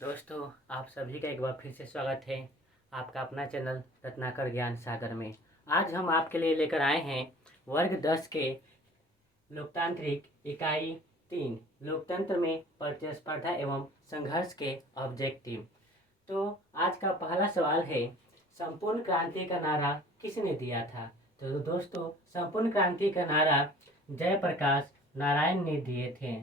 दोस्तों, आप सभी का एक बार फिर से स्वागत है आपका अपना चैनल रत्नाकर ज्ञान सागर में। आज हम आपके लिए लेकर आए हैं वर्ग 10 के लोकतांत्रिक इकाई 3 लोकतंत्र में प्रतिस्पर्धा एवं संघर्ष के ऑब्जेक्टिव। तो आज का पहला सवाल है, संपूर्ण क्रांति का नारा किसने दिया था? तो दोस्तों, संपूर्ण क्रांति का नारा जयप्रकाश नारायण ने दिए थे।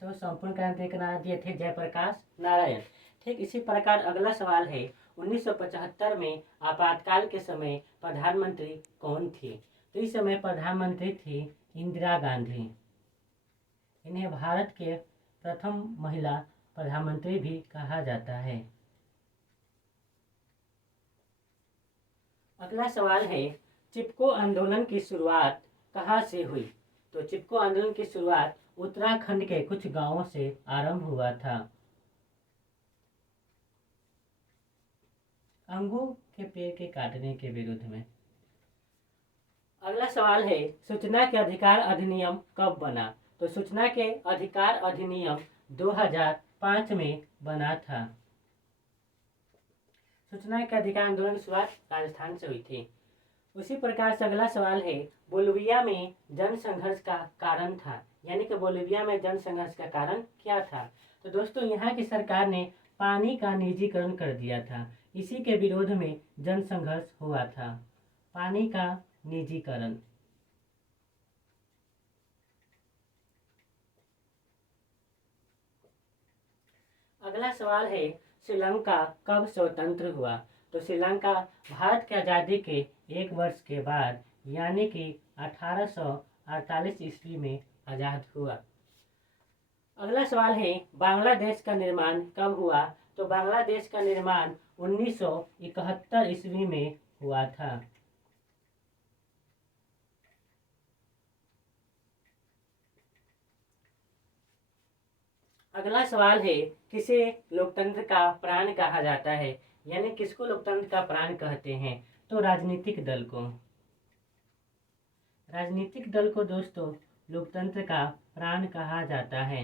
तो संपूर्ण क्रांति के नारा दिए थे जयप्रकाश नारायण। ठीक इसी प्रकार अगला सवाल है, 1975 में आपातकाल के समय प्रधानमंत्री कौन थी? तो इस समय प्रधानमंत्री थी इंदिरा गांधी। इन्हें भारत के प्रथम महिला प्रधानमंत्री भी कहा जाता है। अगला सवाल है, चिपको आंदोलन की शुरुआत कहाँ से हुई? तो चिपको आंदोलन की शुरुआत उत्तराखंड के कुछ गांवों से आरंभ हुआ था। अंगूर के पेड़ के काटने के विरुद्ध में। अगला सवाल है, सूचना के अधिकार अधिनियम कब बना? तो सूचना के अधिकार अधिनियम 2005 में बना था। सूचना के अधिकार आंदोलन की शुरुआत राजस्थान से हुई थी। उसी प्रकार से अगला सवाल है, बोलिविया में जन संघर्ष का कारण था, यानी कि बोलिविया में जन संघर्ष का कारण क्या था? तो दोस्तों, यहाँ की सरकार ने पानी का निजीकरण कर दिया था। इसी के विरोध में जन संघर्ष हुआ था, पानी का निजीकरण। अगला सवाल है, श्रीलंका कब स्वतंत्र हुआ? तो श्रीलंका भारत की आज़ादी के एक वर्ष के बाद यानी कि 1848 ईस्वी में आज़ाद हुआ। अगला सवाल है, बांग्लादेश का निर्माण कब हुआ? तो बांग्लादेश का निर्माण 1971 ईस्वी में हुआ था। अगला सवाल है, किसे लोकतंत्र का प्राण कहा जाता है? यानी किसको लोकतंत्र का प्राण कहते हैं? तो राजनीतिक दल को। राजनीतिक दल को दोस्तों लोकतंत्र का प्राण कहा जाता है।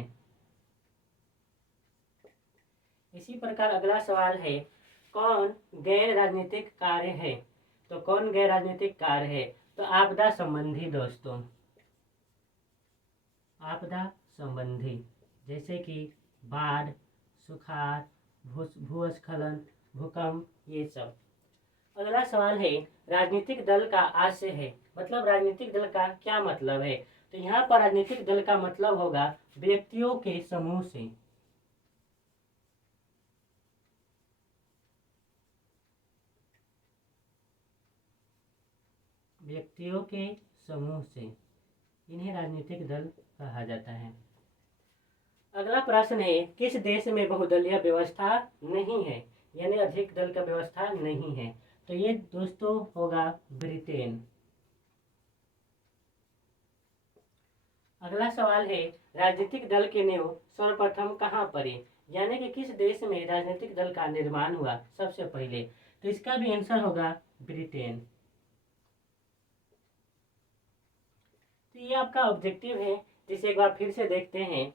इसी प्रकार अगला सवाल है, कौन गैर राजनीतिक कार्य है? तो कौन गैर राजनीतिक कार्य है? तो आपदा संबंधी दोस्तों, आपदा संबंधी, जैसे कि बाढ़, सुखाड़, भूस्खलन, भूकंप, ये सब। अगला सवाल है, राजनीतिक दल का आशय है, मतलब राजनीतिक दल का क्या मतलब है? तो यहाँ पर राजनीतिक दल का मतलब होगा व्यक्तियों के समूह से। व्यक्तियों के समूह से इन्हें राजनीतिक दल कहा जाता है। अगला प्रश्न है, किस देश में बहुदलीय व्यवस्था नहीं है, यानी अधिक दल का व्यवस्था नहीं है? तो ये दोस्तों होगा ब्रिटेन। अगला सवाल है, राजनीतिक दल की नींव सर्वप्रथम कहाँ पड़ी? यानी कि किस देश में राजनीतिक दल का निर्माण हुआ सबसे पहले? तो इसका भी आंसर होगा ब्रिटेन। तो ये आपका ऑब्जेक्टिव है, जिसे एक बार फिर से देखते हैं।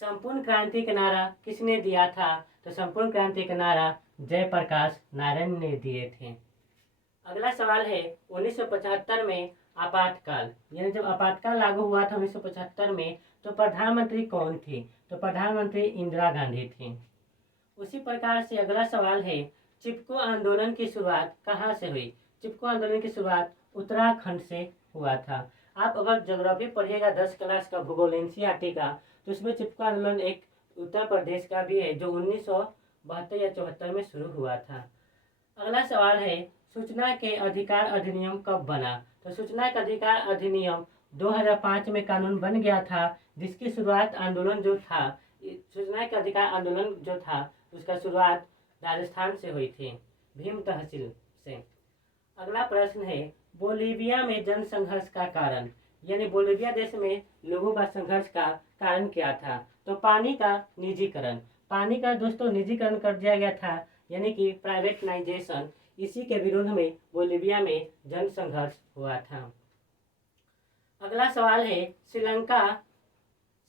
संपूर्ण क्रांति का नारा किसने दिया था? तो संपूर्ण क्रांति का नारा जयप्रकाश नारायण ने दिए थे। अगला सवाल है, 1975 में आपातकाल, यानी जब आपातकाल लागू हुआ था 1975 में, तो प्रधानमंत्री कौन थी? तो प्रधानमंत्री इंदिरा गांधी थी। उसी प्रकार से अगला सवाल है, चिपको आंदोलन की शुरुआत कहाँ से हुई? चिपको आंदोलन की शुरुआत उत्तराखंड से हुआ था। आप अगर ज्योग्राफी पढ़िएगा 10 क्लास का भूगोल एनसीईआरटी का, तो उसमें चिपको आंदोलन एक उत्तर प्रदेश का भी है, जो 1972 या 74 में शुरू हुआ था। अगला सवाल है, सूचना के अधिकार अधिनियम कब बना? तो सूचना के अधिकार अधिनियम 2005 में कानून बन गया था, जिसकी शुरुआत आंदोलन जो था, सूचना के अधिकार आंदोलन जो था, उसका शुरुआत राजस्थान से हुई थी, भीम तहसील से। अगला प्रश्न है, बोलिविया में जन संघर्ष का कारण, यानी बोलिविया देश में लोगों का संघर्ष का कारण क्या था? तो पानी का निजीकरण। पानी का दोस्तों निजीकरण कर दिया गया था, यानी कि प्राइवेटाइजेशन। इसी के विरोध में बोलिविया में जन संघर्ष हुआ था। अगला सवाल है श्रीलंका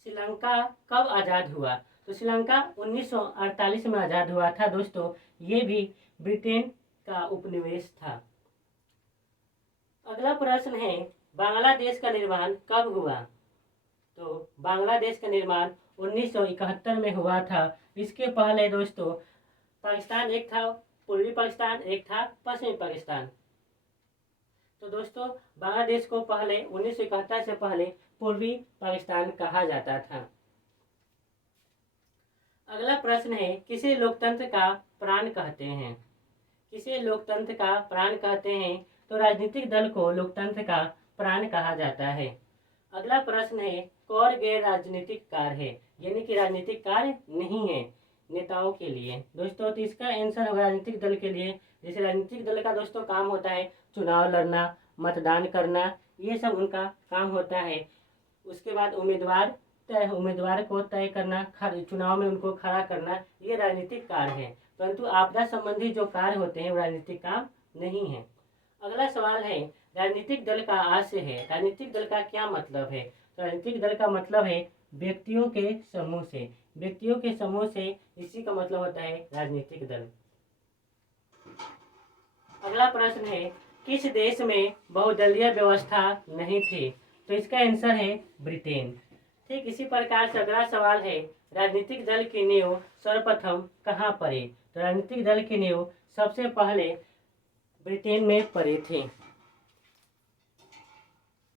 श्रीलंका कब आज़ाद हुआ? तो श्रीलंका 1948 में आज़ाद हुआ था दोस्तों। ये भी ब्रिटेन का उपनिवेश था। अगला प्रश्न है बांग्लादेश का निर्माण कब हुआ? तो बांग्लादेश का निर्माण 1971 में हुआ था। इसके पहले दोस्तों पाकिस्तान एक था, पूर्वी पाकिस्तान एक था, पश्चिमी पाकिस्तान। तो दोस्तों बांग्लादेश को पहले 1971 से पहले पूर्वी पाकिस्तान कहा जाता था। अगला प्रश्न है किसे लोकतंत्र का प्राण कहते हैं? किसे लोकतंत्र का प्राण कहते हैं? तो राजनीतिक दल को लोकतंत्र का प्राण कहा जाता है। अगला प्रश्न है कौन गैर राजनीतिक कार्य है? यानी कि राजनीतिक कार्य नहीं है नेताओं के लिए दोस्तों। तो इसका आंसर होगा राजनीतिक दल के लिए। जैसे राजनीतिक दल का दोस्तों काम होता है चुनाव लड़ना, मतदान करना, ये सब उनका काम होता है। उसके बाद उम्मीदवार को तय करना, चुनाव में उनको खड़ा करना, ये राजनीतिक कार्य है। परंतु आपदा संबंधी जो कार्य होते हैं वो राजनीतिक काम नहीं है। अगला सवाल है राजनीतिक दल का आशय है। राजनीतिक दल का क्या मतलब है? तो राजनीतिक दल का मतलब है व्यक्तियों के समूह से। व्यक्तियों के समूह से इसी का मतलब होता है राजनीतिक दल। अगला प्रश्न है किस देश में बहुदलीय व्यवस्था नहीं थी? तो इसका आंसर है ब्रिटेन। ठीक इसी प्रकार से अगला सवाल है राजनीतिक दल की नींव सर्वप्रथम कहाँ पड़ी? तो राजनीतिक दल की नींव सबसे पहले ब्रिटेन में पड़ी थी।